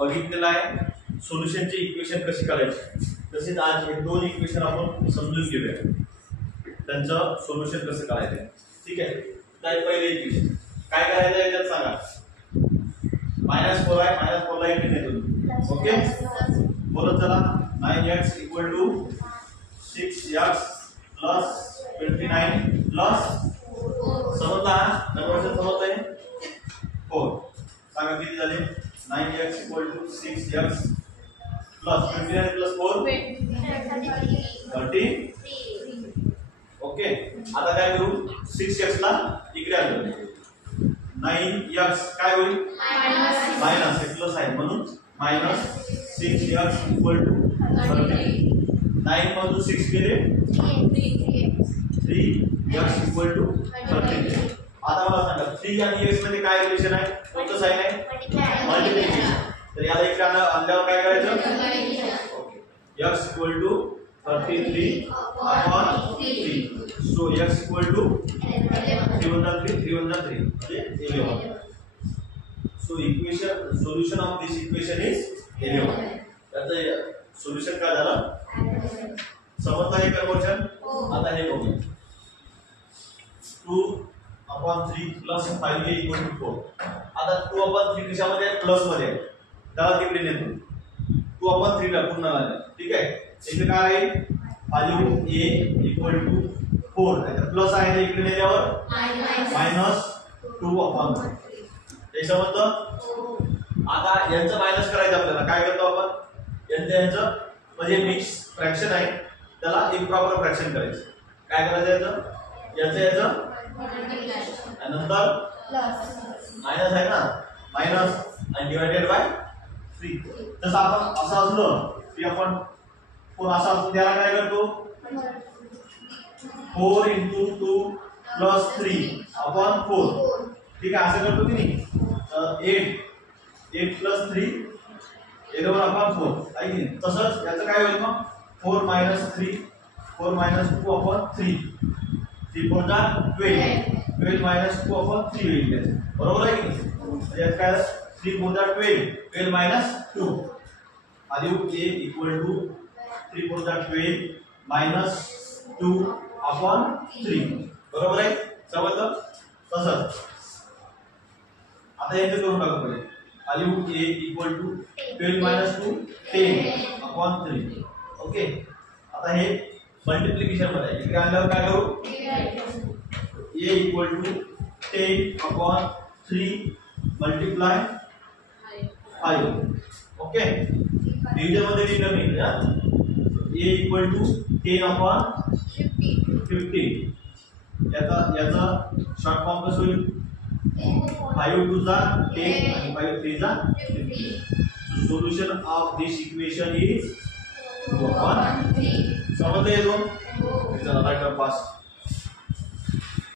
बघितलेलं आहे सोल्युशनचे इक्वेशन कसे काढायचे. तसेच आज हे दोन इक्वेशन आपण समजून घेऊया त्यांचं सोल्युशन कसं काढायचं. ठीक आहे. तर पहिले इक्वेशन काय करायचं याच्यात सांगा. -4 आहे, -4 ला इकडे नेतो. ओके बोलत चला. 9x = 6x + 29 + समजला नंबर समजतंय 4. सांगा किती झाले. 9x = 6x + 29 + 4 33. ओके आता काय करू. 6x ला इकडे आणू. 9x काय होईल मायनस हे प्लस आहे म्हणून -6x = 30. 9 मधून 6 गेले 3x = 30. आता मला सांगा 3 आणि x मध्ये काय रिलेशन आहे. कोणतं साइन आहे मल्टिप्लिकेशन. तर याला इकडे आणल्यावर काय करायचं. Okay x = 33/3. So x = 3 म्हणजे 11. So solution of this equation is 11. त्याचं सोल्युशन काय झालं समजलं हे कन्वर्जन. आता हे बघू 2/3 + 5a = 4. आता 2/3 कशामध्ये प्लस मध्ये त्याला तिकडे नेतो. 2/3 ला पुन्हा आले. ठीक आहे. इथे काय आहे 5a = 4 आता प्लस आहे ते इकडे नेल्यावर -2/3. हे समजलं. आता यांचं मायनस करायचं आपल्याला. काय करतो आपण यांचं म्हणजे मिक्स फ्रॅक्शन आहे त्याला इम्प्रॉपर फ्रॅक्शन करायचं. काय करायचं याचं नंतर मायनस आहे ना मायनस आणि डिवायडेड बाय 3. जसं आपण असं असलं की आपण कोण असं असलं त्याला काय करतो 4 × 2 + 3/4. ठीक आहे असं करतो की नाही. 8 + 3 11/4 आहे की नाही. तसंच याचं काय होईल मग 4 - 3 4 - 2/3 3 4 12 12 - 2/3 होईल. बरोबर आहे की नाही. यात काय 3 4 12 12 - 2 आधी a = 3 4 12 - 2/3. बरोबर आहे समजलं. तसंच आता याचं करून टाकू पहिले. आधी a = 12 - 2 10/3. ओके आता हे मल्टिप्लिकेशन मध्ये इकडे आणल्यावर काय करू a = 10/3 × 5. ओके डिव्हिजन मध्ये लिहिलं मी इकडे. a = 10/50. याचा शॉर्ट फॉर्म कसं होईल 5 2 10 आणि 5 3 15. Solution of this equation is 2/3. समजले दोन. चला राईट पास.